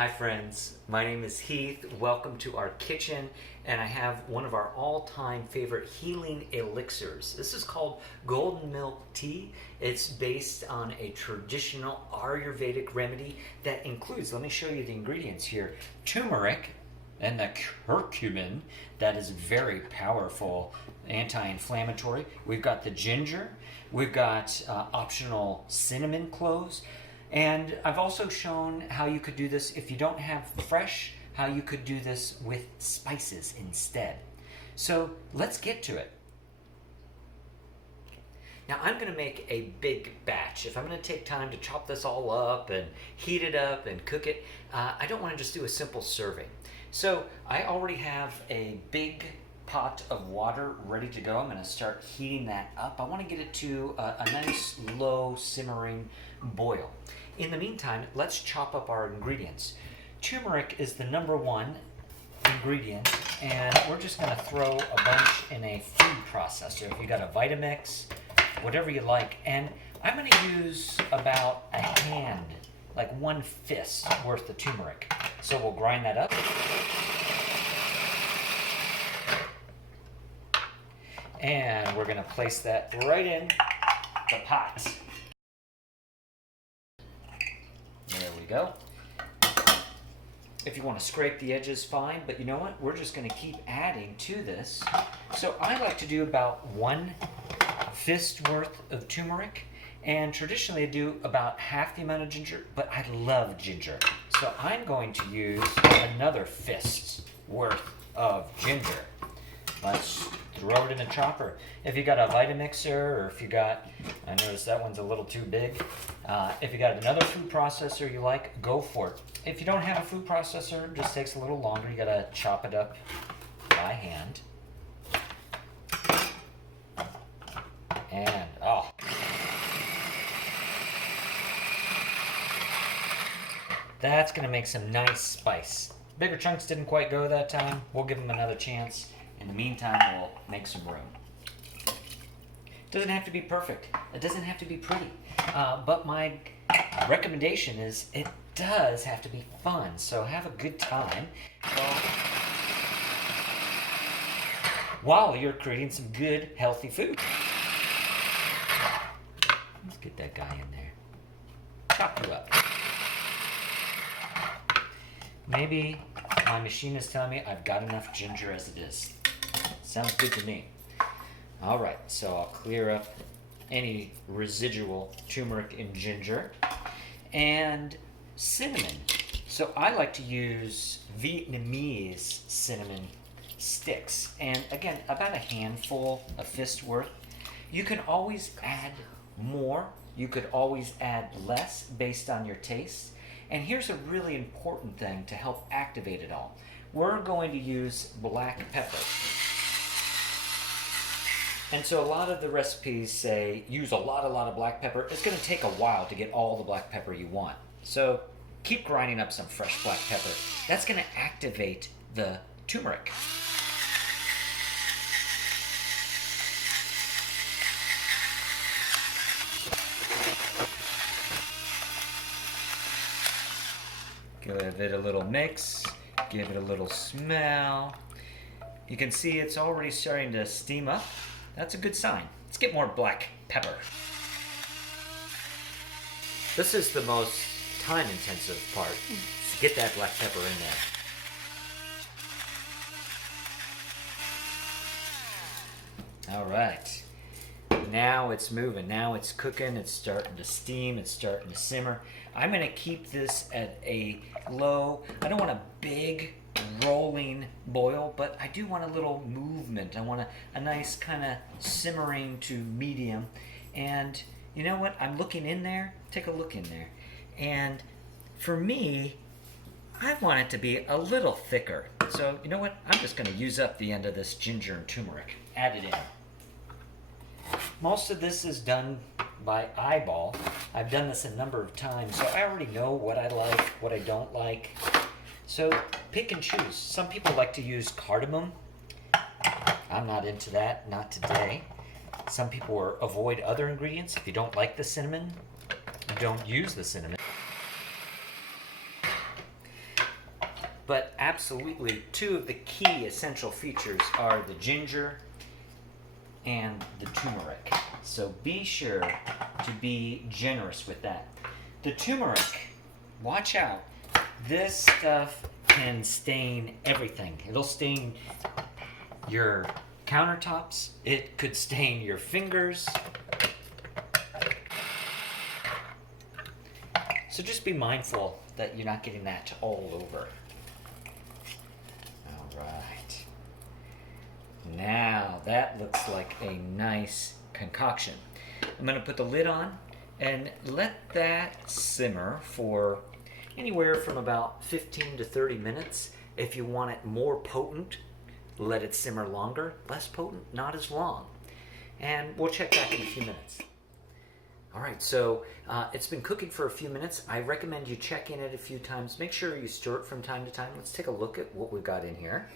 Hi friends, my name is Heath. Welcome to our kitchen, and I have one of our all-time favorite healing elixirs. This is called golden milk tea. It's based on a traditional Ayurvedic remedy that includes, let me show you the ingredients here, turmeric and the curcumin that is very powerful anti-inflammatory. We've got the ginger, we've got optional cinnamon cloves. And I've also shown how you could do this if you don't have fresh, how you could do this with spices instead. So let's get to it. Now I'm going to make a big batch. If I'm going to take time to chop this all up and heat it up and cook it, I don't want to just do a simple serving. So I already have a big pot of water ready to go. I'm going to start heating that up. I want to get it to a nice low simmering boil. In the meantime, let's chop up our ingredients. Turmeric is the #1 ingredient, and we're just going to throw a bunch in a food processor. If you got a Vietnamese, whatever you like. And I'm going to use about a hand, like 1 fist worth of turmeric. So we'll grind that up. And we're going to place that right in the pot. There we go. If you want to scrape the edges, fine, but you know what? We're just going to keep adding to this. So I like to do about 1 fist worth of turmeric, and traditionally I do about half the amount of ginger, but I love ginger. So I'm going to use another fist worth of ginger. Let's throw it in the chopper. If you got a Vitamixer, or if you got, I noticed that one's a little too big. If you got another food processor you like, go for it. If you don't have a food processor, it just takes a little longer. You gotta chop it up by hand. And, oh. That's gonna make some nice spice. Bigger chunks didn't quite go that time. We'll give them another chance. In the meantime, we'll make some room. It doesn't have to be perfect. It doesn't have to be pretty. But my recommendation is it does have to be fun. So have a good time while you're creating some good, healthy food. Let's get that guy in there. Chop you up. Maybe my machine is telling me I've got enough ginger as it is. Sounds good to me. All right, so I'll clear up any residual turmeric and ginger. And cinnamon. So I like to use Vietnamese cinnamon sticks. And again, about a handful, a fist worth. You can always add more. You could always add less based on your taste. And here's a really important thing to help activate it all. We're going to use black pepper. And so a lot of the recipes say use a lot of black pepper. It's going to take a while to get all the black pepper you want. So keep grinding up some fresh black pepper. That's going to activate the turmeric. Give it a little mix, give it a little smell. You can see it's already starting to steam up. That's a good sign. Let's get more black pepper. This is the most time-intensive part. Get that black pepper in there. All right. Now it's moving. Now it's cooking. It's starting to steam. It's starting to simmer. I'm going to keep this at a low. I don't want a big rolling boil, but I do want a little movement. I want a nice kind of simmering to medium. And you know what? I'm looking in there. Take a look in there. And for me, I want it to be a little thicker. So you know what? I'm just going to use up the end of this ginger and turmeric. Add it in. Most of this is done by eyeball. I've done this a number of times, so I already know what I like, what I don't like. So pick and choose. Some people like to use cardamom. I'm not into that, not today. Some people avoid other ingredients. If you don't like the cinnamon, don't use the cinnamon. but absolutely two of the key essential features are the ginger and the turmeric. So be sure to be generous with that. The turmeric, watch out. This stuff can stain everything. It'll stain your countertops. It could stain your fingers. So just be mindful that you're not getting that all over. All right. Now that looks like a nice concoction. I'm going to put the lid on and let that simmer for anywhere from about 15 to 30 minutes. If you want it more potent, let it simmer longer. Less potent, not as long. And we'll check back in a few minutes. All right, so it's been cooking for a few minutes. I recommend you check in it a few times. Make sure you stir it from time to time. Let's take a look at what we've got in here.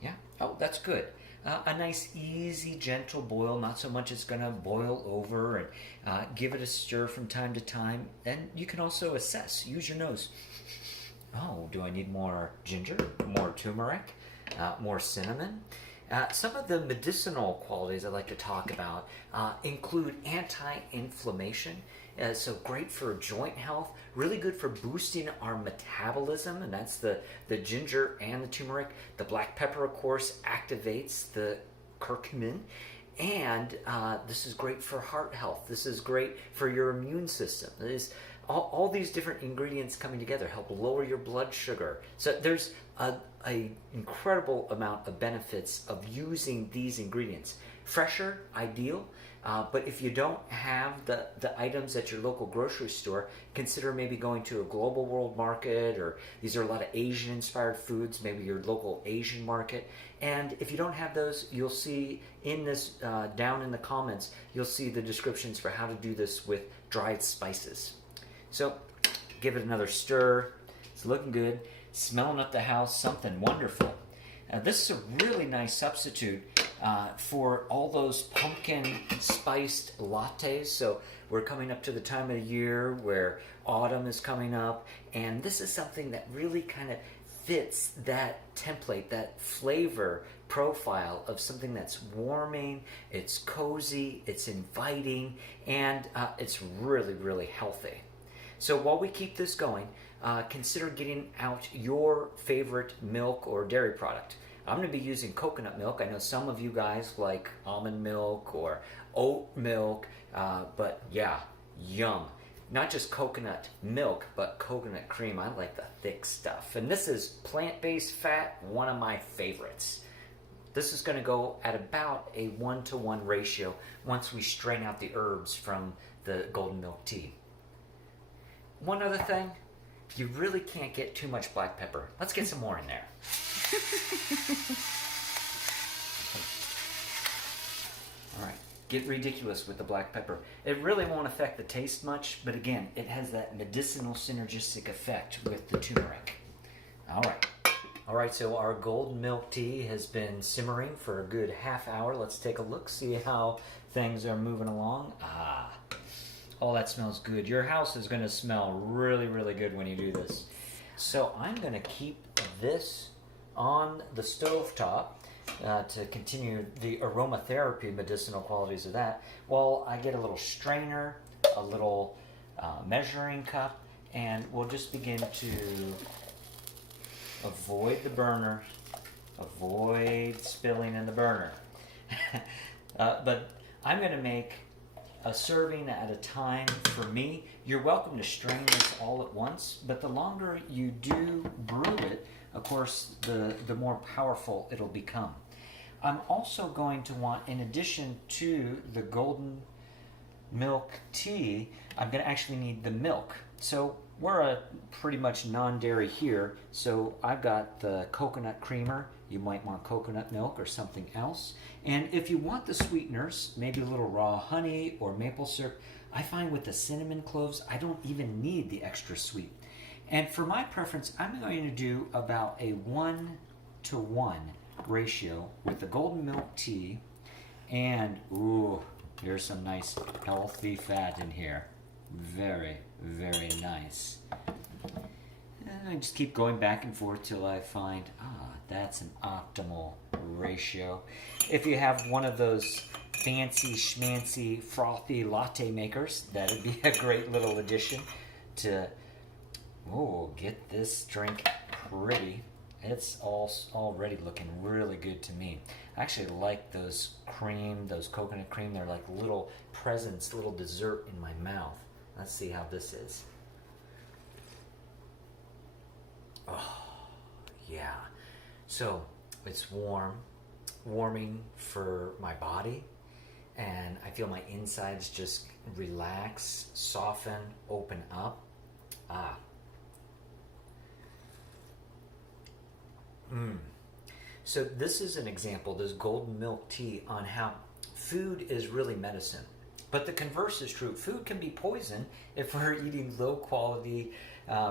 Yeah, oh, that's good. A nice, easy, gentle boil. Not so much it's going to boil over. And give it a stir from time to time. And you can also assess. Use your nose. Oh, do I need more ginger, more turmeric, more cinnamon? Some of the medicinal qualities I like to talk about include anti-inflammation, so great for joint health, really good for boosting our metabolism, and that's the ginger and the turmeric. The black pepper, of course, activates the curcumin, and this is great for heart health. This is great for your immune system. All these different ingredients coming together help lower your blood sugar. So there's a incredible amount of benefits of using these ingredients. Fresher, ideal, but if you don't have the items at your local grocery store, consider maybe going to a global world market, or these are a lot of Asian inspired foods, maybe your local Asian market. And if you don't have those, you'll see in this, down in the comments, you'll see the descriptions for how to do this with dried spices. So give it another stir. It's looking good. Smelling up the house, something wonderful. This is a really nice substitute for all those pumpkin spiced lattes. So we're coming up to the time of the year where autumn is coming up, and this is something that really kind of fits that template, that flavor profile of something that's warming, it's cozy, it's inviting, and it's really, really healthy. So while we keep this going, consider getting out your favorite milk or dairy product. I'm going to be using coconut milk. I know some of you guys like almond milk or oat milk, but yeah, yum. Not just coconut milk, but coconut cream. I like the thick stuff. And this is plant-based fat, one of my favorites. This is going to go at about a 1-to-1 ratio once we strain out the herbs from the golden milk tea. One other thing, you really can't get too much black pepper. Let's get some more in there. All right, get ridiculous with the black pepper. It really won't affect the taste much, but again, it has that medicinal synergistic effect with the turmeric. All right, so our golden milk tea has been simmering for a good half hour. Let's take a look, see how things are moving along. Oh, that smells good. Your house is going to smell really, really good when you do this. So I'm going to keep this on the stove top to continue the aromatherapy medicinal qualities of that, while I get a little strainer, a little measuring cup, and we'll just begin to avoid the burner, avoid spilling in the burner. But I'm going to make a serving at a time for me. You're welcome to strain this all at once, but the longer you do brew it, of course, the more powerful it'll become. I'm also going to want, in addition to the golden milk tea, I'm going to actually need the milk. So we're a pretty much non-dairy here, so I've got the coconut creamer. You might want coconut milk or something else. And if you want the sweeteners, maybe a little raw honey or maple syrup, I find with the cinnamon cloves, I don't even need the extra sweet. And for my preference, I'm going to do about a 1-to-1 ratio with the golden milk tea. And, ooh, there's some nice healthy fat in here. Very, very nice. And I just keep going back and forth till I find, that's an optimal ratio. If you have one of those fancy schmancy frothy latte makers, that'd be a great little addition to get this drink pretty. It's already looking really good to me. I actually like those coconut cream. They're like little presents, little dessert in my mouth. Let's see how this is. Oh, yeah. So it's warming for my body, and I feel my insides just relax, soften, open up. So this is an example, this golden milk tea, on how food is really medicine. But the converse is true. Food can be poison if we're eating low quality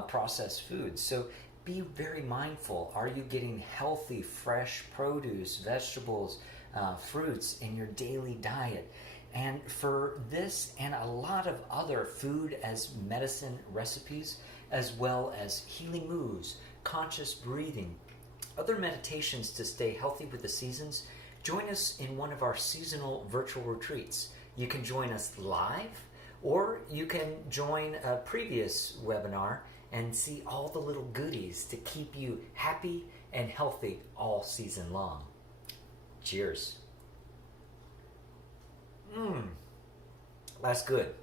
processed foods. So be very mindful. Are you getting healthy, fresh produce, vegetables, fruits in your daily diet? And for this and a lot of other food as medicine recipes, as well as healing moves, conscious breathing, other meditations to stay healthy with the seasons, join us in one of our seasonal virtual retreats. You can join us live, or you can join a previous webinar and see all the little goodies to keep you happy and healthy all season long. Cheers. That's good.